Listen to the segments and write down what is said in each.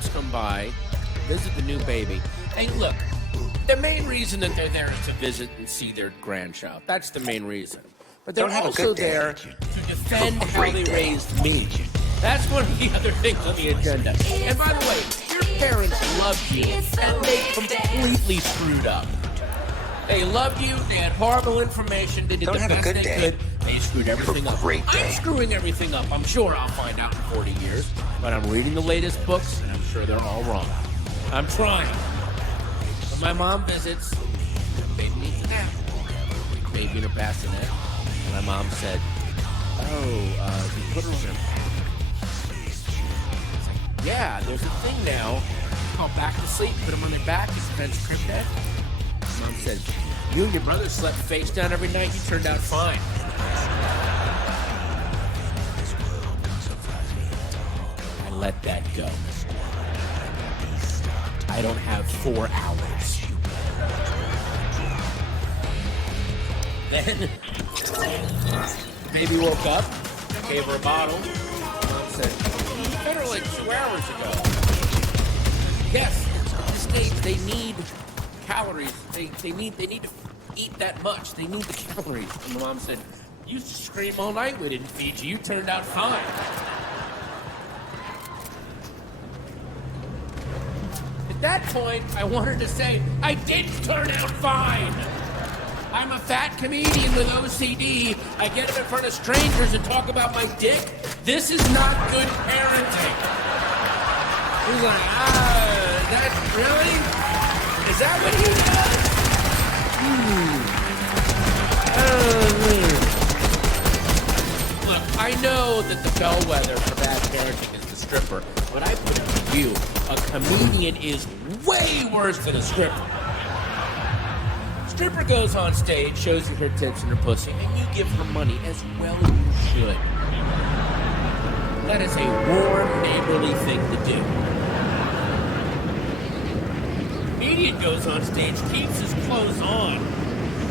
parents come by, visit the new baby. Hey, look, the main reason that they're there is to visit and see their grandchild. That's the main reason. But they're also there to defend how they raised me. That's one of the other things on the agenda. And by the way, your parents loved you, and they completely screwed up. They loved you, they had horrible information, they did the best they could, they screwed everything up. I'm screwing everything up, I'm sure I'll find out in 40 years, but I'm reading the latest books, and I'm sure they're all wrong. I'm trying. When my mom visits, baby needs a nap. Baby in her bassinet. And my mom said, you put her in. Yeah, there's a thing now called back to sleep. Put them on their back, it's French crib bed. Mom said, you and your brother slept face down every night. You turned out fine. I let that go. I don't have 4 hours. Then, baby woke up, gave her a bottle. Mom said, you fed her like 2 hours ago. Yes, they need calories. They need to eat that much. They need the calories. And my mom said, you used to scream all night we didn't feed you. You turned out fine. At that point, I wanted to say, I did turn out fine. I'm a fat comedian with OCD. I get up in front of strangers and talk about my dick. This is not good parenting. He's like, that's really? Is that what he does? Look, I know that the bellwether for bad parenting is the stripper, but I put it to you, a comedian is way worse than a stripper. Stripper goes on stage, shows you her tits and her pussy, and you give her money as well as you should. That is a warm, neighborly thing to do. Comedian goes on stage, keeps his clothes on,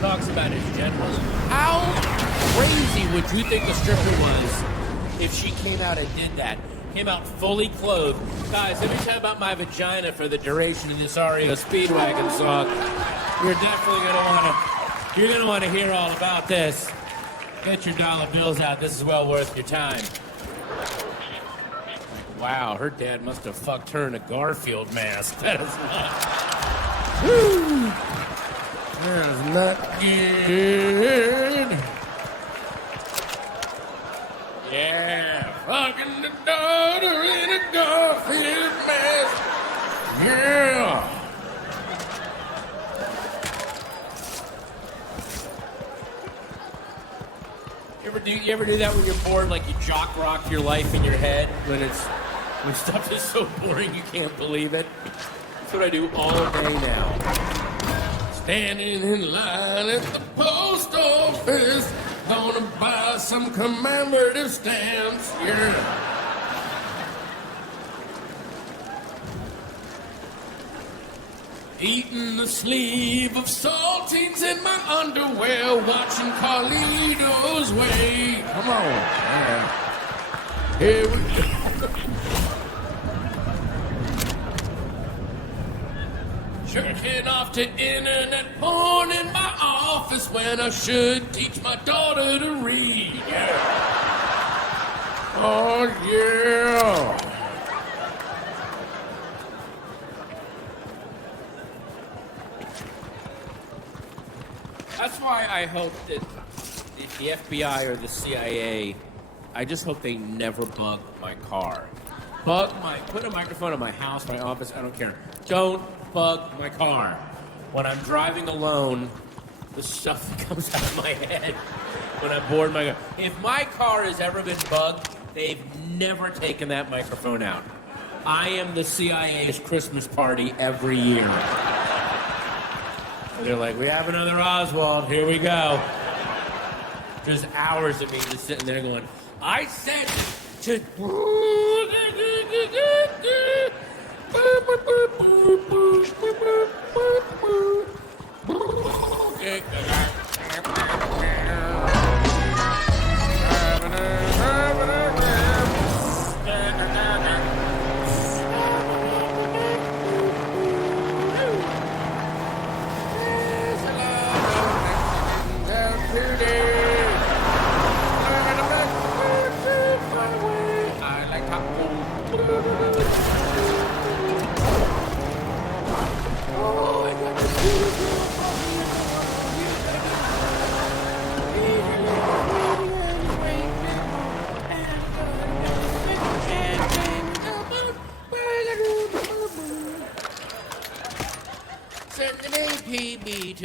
talks about his genitals. How crazy would you think a stripper was if she came out and did that? Came out fully clothed. Guys, let me tell you about my vagina for the duration of this REO Speedwagon song. You're definitely gonna want to hear all about this. Get your dollar bills out. This is well worth your time. Wow, her dad must have fucked her in a Garfield mask. That is not. Woo! That is not good. Yeah, fucking the daughter in a Garfield mask. Yeah. You ever do that when you're bored, like you jock rock your life in your head when stuff is so boring you can't believe it? That's what I do all day now. Standing in line at the post office, gonna buy some commemorative stamps, yeah. Eating the sleeve of saltines in my underwear, watching Carlito's Way. Come on, man. Here we go. Jerking off to internet porn in my office when I should teach my daughter to read. Yeah. Oh, yeah. That's why I hope that if the FBI or the CIA, I just hope they never bug my car. Put a microphone in my house, my office, I don't care. Don't bug my car. When I'm driving alone, the stuff that comes out of my head when I'm bored my car. If my car has ever been bugged, they've never taken that microphone out. I am the CIA's Christmas party every year. They're like, we have another Oswald, here we go. There's hours of me just sitting there going, I said to...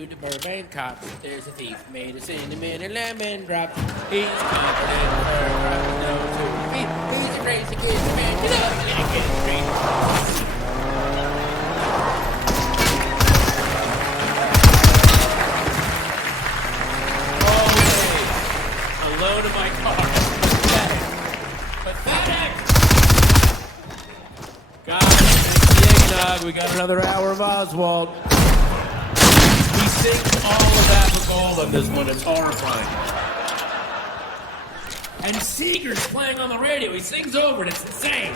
to the Burbank cops. There's a thief made a cinnamon and lemon drop. He's confident, no to feet. He's a crazy kid, man. Get up, little kid. Alone in my car. Pathetic. God, we got another hour of Oswald. He sings all of Abigail on this one. It's horrifying. And Seeger's playing on the radio. He sings over it. It's insane.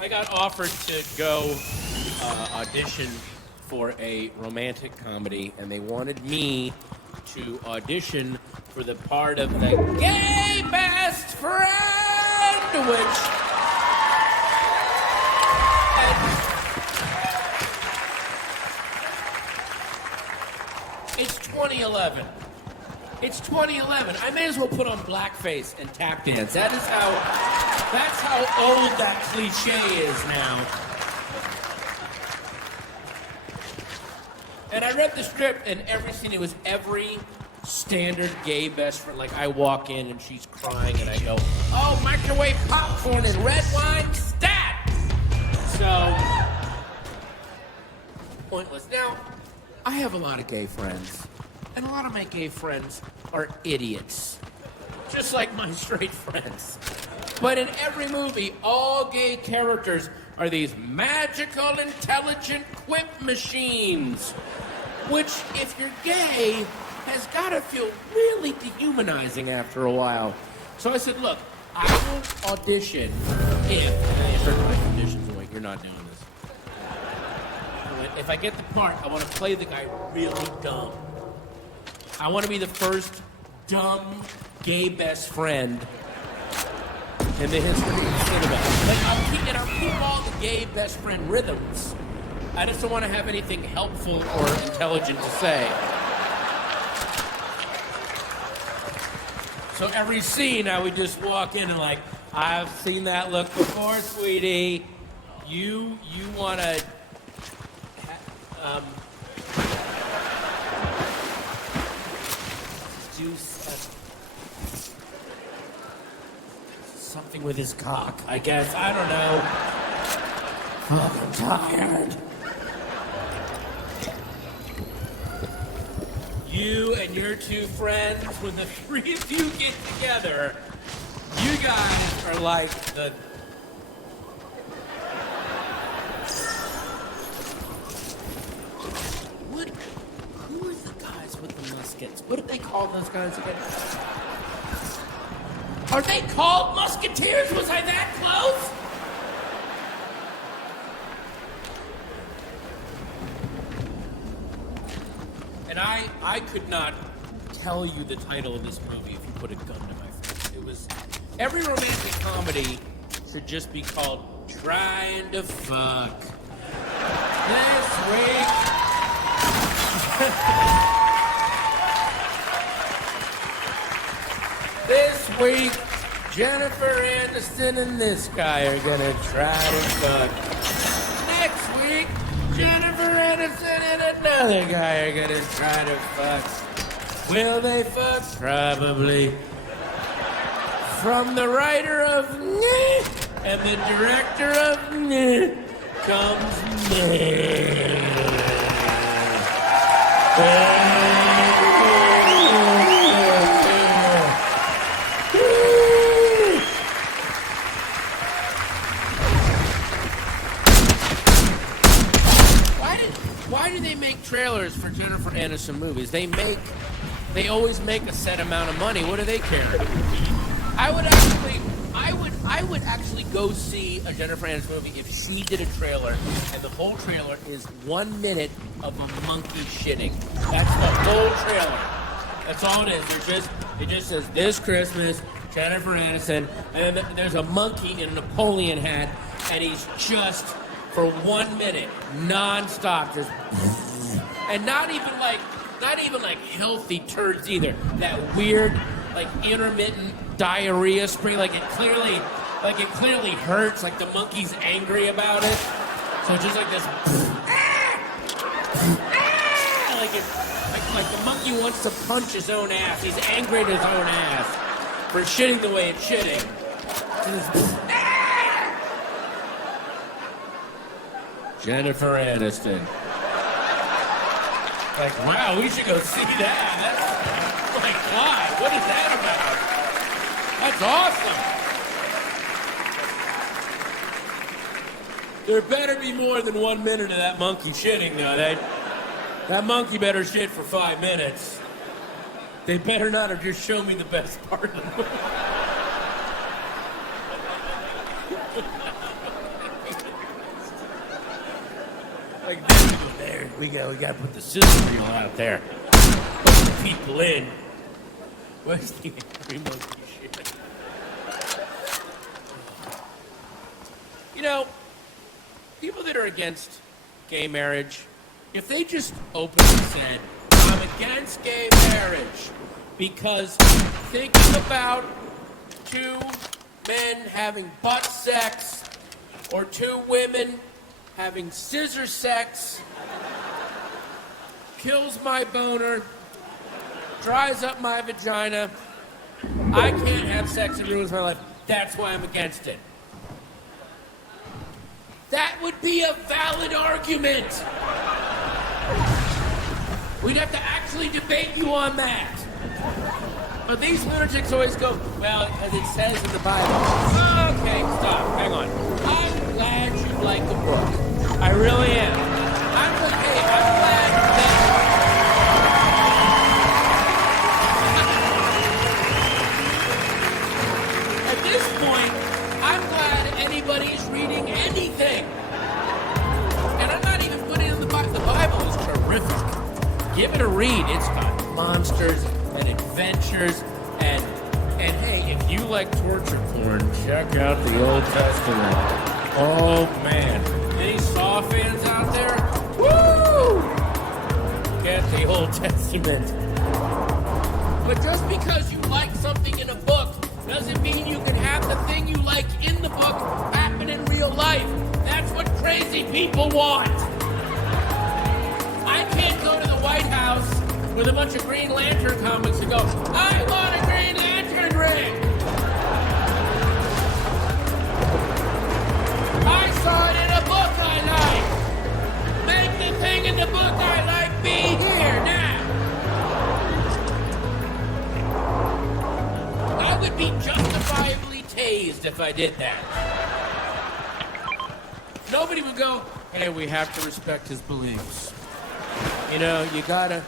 I got offered to go audition for a romantic comedy, and they wanted me to audition for the part of the gay best friend, which... It's 2011. It's 2011. I may as well put on blackface and tap dance. That's how old that cliche is now. And I read the script, and every scene, it was every standard gay best friend. Like, I walk in, and she's crying, and I go, oh, microwave popcorn and red wine, stat! So, pointless. Now, I have a lot of gay friends, and a lot of my gay friends are idiots. Just like my straight friends. But in every movie, all gay characters are these magical, intelligent quip machines. Which, if you're gay, has got to feel really dehumanizing after a while. So I said, look, I will audition if my conditions are like, you're not doing this. If I get the part, I want to play the guy really dumb. I want to be the first dumb gay best friend in the history of cinema. Like, I'll keep all the gay best friend rhythms. I just don't want to have anything helpful or intelligent to say. So every scene, I would just walk in and like, I've seen that look before, sweetie. You want to... do something with his cock, I guess. I don't know. Oh, I'm tired. You and your two friends, when the three of you get together, you guys are like the... Who are the guys with the muskets? What do they call those guys again? Are they called musketeers? Was I that close? And I could not tell you the title of this movie if you put a gun to my face. It was... Every romantic comedy should just be called Trying to Fuck. This week... This week, Jennifer Aniston and this guy are gonna try to fuck. Next week, Jennifer Aniston and another guy are gonna try to fuck. Will they fuck? Probably. From the writer of Nyeh and the director of Nyeh comes Nyeh. Why do they make trailers for Jennifer Aniston movies? They always make a set amount of money. What do they care? I would actually go see a Jennifer Aniston movie if she did a trailer and the whole trailer is 1 minute of a monkey shitting. That's the whole trailer. That's all it is. It just says this Christmas, Jennifer Aniston, and then there's a monkey in a Napoleon hat, and he's just for 1 minute, non-stop, just and not even like healthy turds either. That weird, like intermittent diarrhea spring. Like it clearly Like it clearly hurts, like the monkey's angry about it. So it's just like this, like the monkey wants to punch his own ass. He's angry at his own ass for shitting the way it's shitting. Jennifer Aniston. Like, wow, we should go see that. That's, my God, what is that about? That's awesome. There better be more than 1 minute of that monkey shitting, though. That monkey better shit for 5 minutes. They better not have just shown me the best part of the movie. Like, there we go. We gotta put the scissor reel out there. Put the people in. Where's the angry monkey shit? You know, people that are against gay marriage, if they just openly said, I'm against gay marriage because thinking about 2 men having butt sex or 2 women having scissor sex kills my boner, dries up my vagina, I can't have sex, it ruins my life, that's why I'm against it. That would be a valid argument. We'd have to actually debate you on that. But these lunatics always go, well, as it says in the Bible. Okay, stop, hang on. I'm glad you like the book. I really am. I'm glad that... At this point, I'm glad anybody's reading anything. And I'm not even putting it in the Bible. The Bible is terrific. Give it a read. It's got monsters and adventures and hey, if you like torture porn, check out the Old Testament. Oh man. Any Saw fans out there? Woo! Get the Old Testament. But just because you like something in a book doesn't mean you can have the thing you like in the book happen in real life. That's what crazy people want. I can't go to the White House with a bunch of Green Lantern comics and go, I want a Green Lantern ring! I saw it in a book I like! Make the thing in the book I like be here now! I would be justifiably tased if I did that. Nobody would go, hey, we have to respect his beliefs. You know, you gotta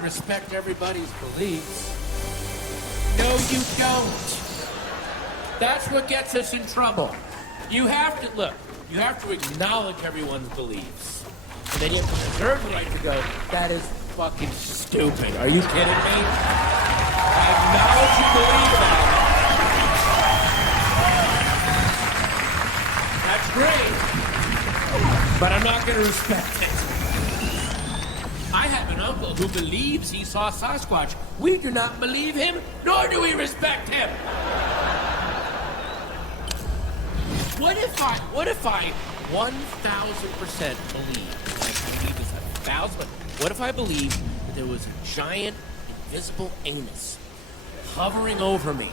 respect everybody's beliefs. No, you don't. That's what gets us in trouble. You have to acknowledge everyone's beliefs. And then you have to reserve the right to go, that is fucking stupid. Are you kidding me? I acknowledge you believe that. That's great. But I'm not gonna respect it. I have an uncle who believes he saw Sasquatch. We do not believe him, nor do we respect him. What if I 1,000% believe, like I believe this 1,000%, what if I believe that there was a giant, invisible anus hovering over me,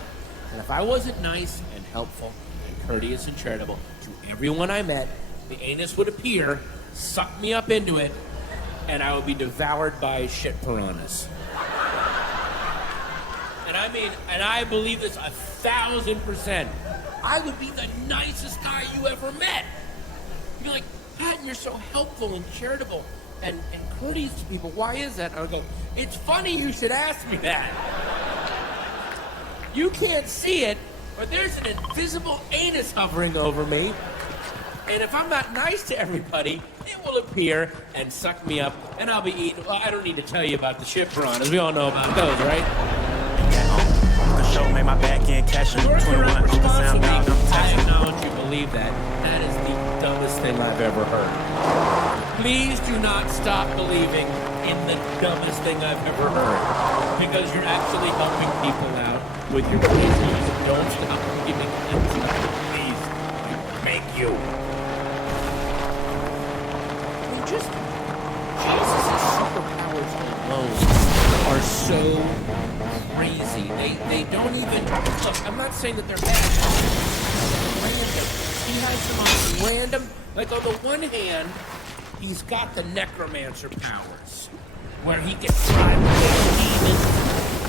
and if I wasn't nice and helpful and courteous and charitable to everyone I met, the anus would appear, suck me up into it, and I would be devoured by shit piranhas. And I believe this 1,000%. I would be the nicest guy you ever met. You'd be like, Patton, you're so helpful and charitable and courteous to people. Why is that? And I would go, it's funny you should ask me that. You can't see it, but there's an invisible anus hovering over me. And if I'm not nice to everybody, it will appear and suck me up, and I'll be eaten. Well, I don't need to tell you about the shit piranhas. We all know about those, right? The show made my back end cash in 21. I acknowledge you believe that. That is the dumbest thing I've ever heard. Please do not stop believing in the dumbest thing I've ever heard. Because you're actually helping people out with your beliefs. Don't stop believing in stuff. you. I mean, just Jesus' superpowers alone are so crazy. They don't even look. I'm not saying that they're bad. Random. He has some random. Like on the one hand, he's got the necromancer powers, where he can drive away demons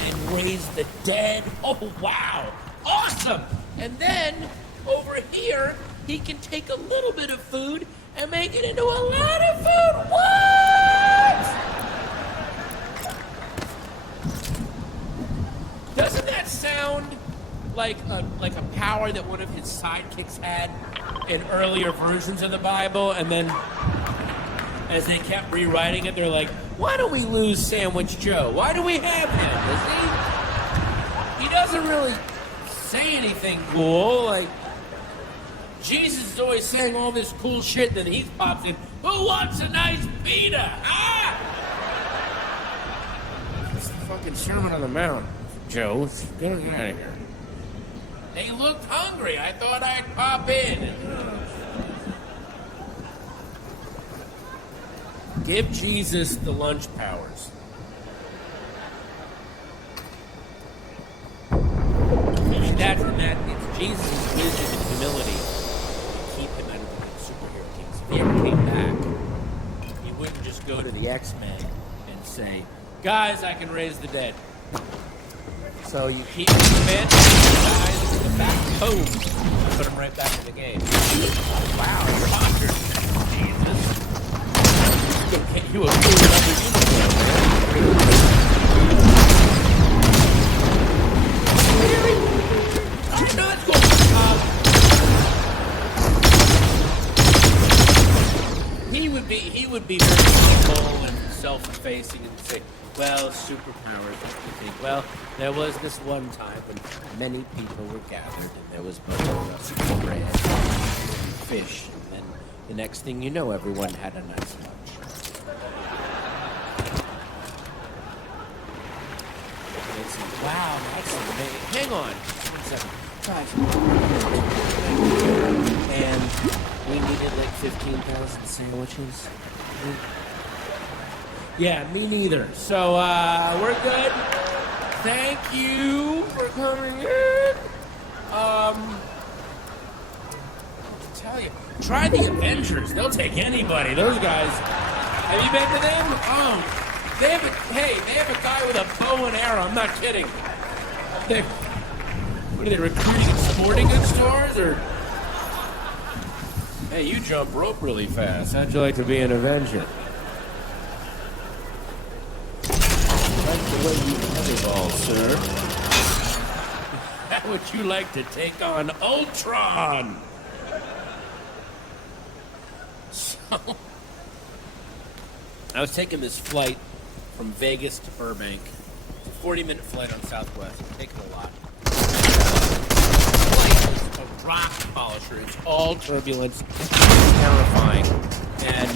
and raise the dead. Oh wow, awesome! And then over here, he can take a little bit of food and make it into a lot of food. What? Doesn't that sound like a power that one of his sidekicks had in earlier versions of the Bible, and then as they kept rewriting it, they're like, why don't we lose Sandwich Joe? Why do we have him? He doesn't really say anything cool. Like, Jesus is always saying all this cool shit, and then he pops in, who wants a nice pita? Ah! It's the fucking Sermon on the Mount, Joe. Get out of here. They looked hungry. I thought I'd pop in. Give Jesus the lunch powers. And that's it's Jesus' wisdom and humility to keep him out of the superhero teams. If he ever came back, he wouldn't just go to the X-Men and say, guys, I can raise the dead. So you keep him fit, guys, in the back, boom, put him right back in the game. Wow, you're hotter, Jesus. You a cool another uniform, man. Really? You're not going to he would be very humble and self-effacing and say, well, superpowers. You think, well, there was this one time when many people were gathered and there was both bread and fish, and then the next thing you know, everyone had a nice lunch. Wow, that's amazing. Hang on 1 second. Guys. And we needed like 15,000 sandwiches. Yeah, me neither. So, we're good. Thank you for coming in. I'll tell you. Try the Avengers. They'll take anybody. Those guys. Have you been to them? Oh. They have a guy with a bow and arrow. I'm not kidding. What are they recruiting at sporting goods stores, or? Hey, you jump rope really fast. How'd you like to be an Avenger? I like the way you volleyball, sir. How would you like to take on Ultron? So, I was taking this flight from Vegas to Burbank. It's a 40-minute flight on Southwest. It's taking a lot. The flight is a rock polisher. It's all turbulence. It's terrifying. And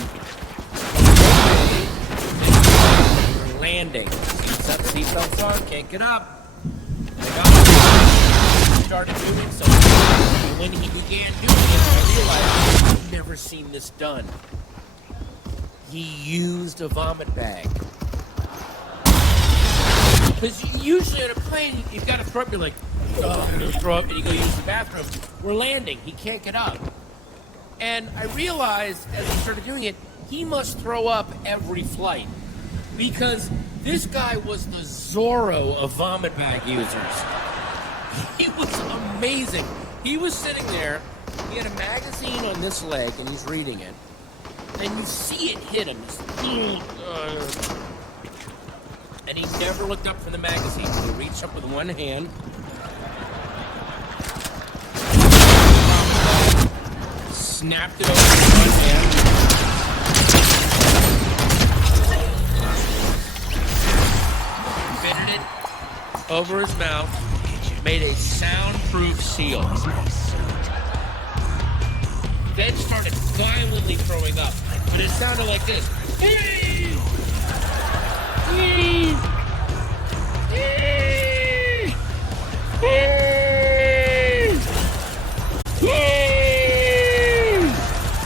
we're landing. Seatbelts on. Can't get up. And I got up, started doing something. And when he began doing it, I realized I've never seen this done. He used a vomit bag. Because usually on a plane, you've got to throw up. You're like, oh, I'm going to throw up, and you go use the bathroom. We're landing. He can't get up. And I realized as I started doing it, he must throw up every flight. Because this guy was the Zorro of vomit bag users. He was amazing. He was sitting there. He had a magazine on this leg, and he's reading it. And you see it hit him. And he never looked up from the magazine. He reached up with one hand. Snapped it over with one hand. Fitted it over his mouth. Made a soundproof seal. Then started violently throwing up. But it sounded like this.